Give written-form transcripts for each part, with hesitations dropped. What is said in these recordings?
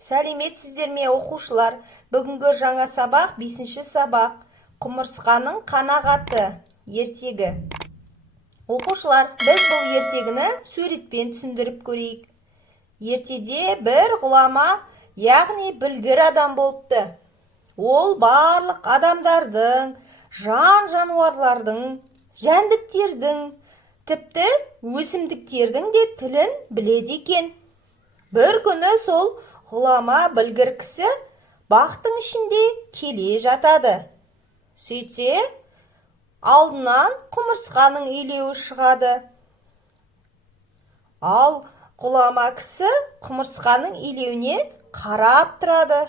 Сәлеметсіздер ме оқушылар? Бүгінгі жаңа сабақ 5-ші сабақ. Құмырсқаның қанағаты ертегі. Оқушылар, біз бұл ертегіні суретпен түсіндіріп көрейік. Ертеде бір ғұлама, яғни білгір адам болыпты. Ол барлық адамдардың, жан-жануарлардың, жәндіктердің, тіпті өсімдіктердің де тілін біледі екен. Bir күні сол ғұлама білгір кісі бақтың ішінде келе жатады. Сөйтсе, алдынан құмырсқаның илеуі шығады. Ал ғұлама кісі құмырсқаның илеуіне қарап тұрады.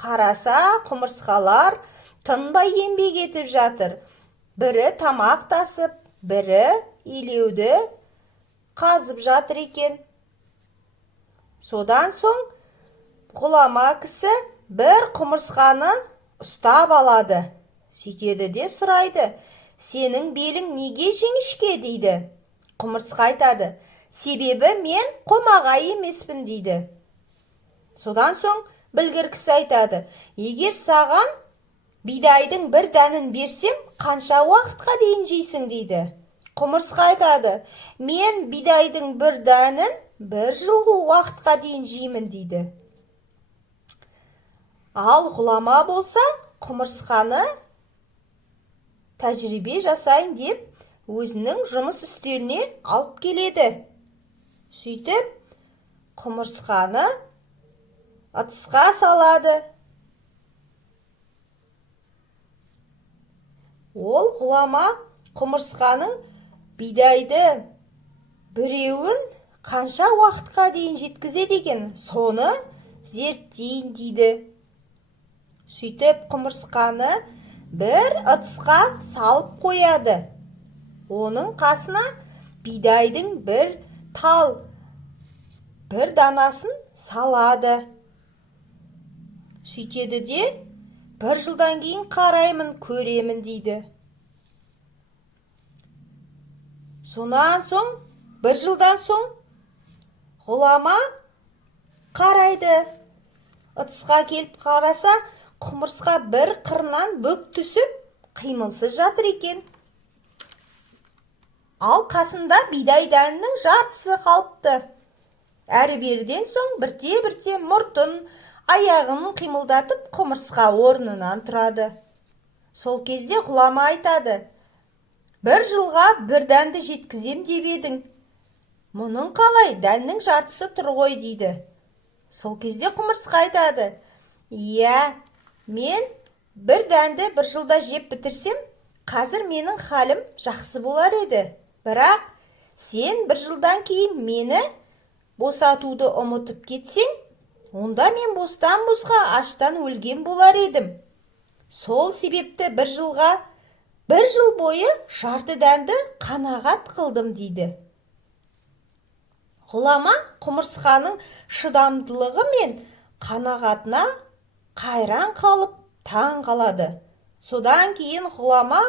Қараса, құмырсқалар тынбай еңбек етіп жатыр. Бірі тамақ тасып, бірі илеуді қазып жатыр екен. Содан соң ғұлама кісі бір құмырсқаны ұстап алады. Сөйтеді де сұрайды: сенің белің неге жіңішке дейді. Құмырсқа айтады: себебі мен қомағай емеспін дейді. Содан соң білгір кісі айтады: егер саған бидайдың бір дәнін берсем, қанша уақытқа дейін жейсің дейді. Құмырсқа айтады: мен бидайдың бір дәнін 1 жылғы уақытқа дейін жеймін дейді. Ал ғұлама болса, құмырсқаны тәжірибе жасайын деп өзінің жұмыс үстеліне алып келеді. Сөйтіп, құмырсқаны ыдысқа салады. Ол ғұлама құмырсқаның бидайды біреуін қанша уақытқа дейін жеткізеді екен, соны зерттейін дейді. Сөйтіп, құмырсқаны бір ыдысқа салып қояды. Оның қасына бидайдың бір данасын салады. Сөйтеді де, 1 жылдан кейін қараймын, көремін дейді. Сонан соң, 1 жылдан соң ғұлама қарайды. Ыдысқа келіп қараса, құмырсқа бір қырынан бүк түсіп, қимылсыз жатыр екен. Ал қасында бидай дәнінің жартысы қалыпты. Әрі-беріден соң бірте-бірте мұртын, аяғын қимылдатып, құмырсқа орнынан тұрады. Сол кезде ғұлама айтады: 1 жылға бір дәнді жеткізем деп едің. Мұның қалай, дәннің жартысы тұр ғой дейді. Сол кезде құмырсқа айтады: иә, мен бір дәнді 1 жылда жеп бітірсем, қазір менің халім жақсы болар еді. Бірақ сен 1 жылдан кейін мені босатуды ұмытып кетсең, онда мен бостан-босқа аштан өлген болар едім. Сол себепті 1 жыл бойы жарты дәнді қанағат қылдым дейді. Ғұлама құмырсқаның шыдамдылығы мен қанағатына қайран қалып таң қалады. Содан кейін ғұлама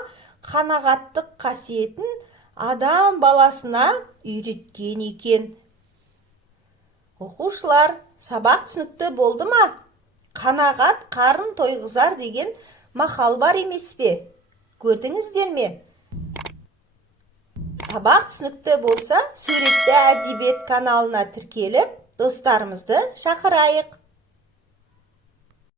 қанағаттық қасиетін адам баласына үйреткен екен. Оқушылар, сабақ түсінікті болды ма? Қанағат қарын тойғызар деген мақал бар емес пе? Көрдіңіздер ме? Сабақ түсінікті болса, суретті әдебиет каналына тіркеліп, достарымызды шақырайық.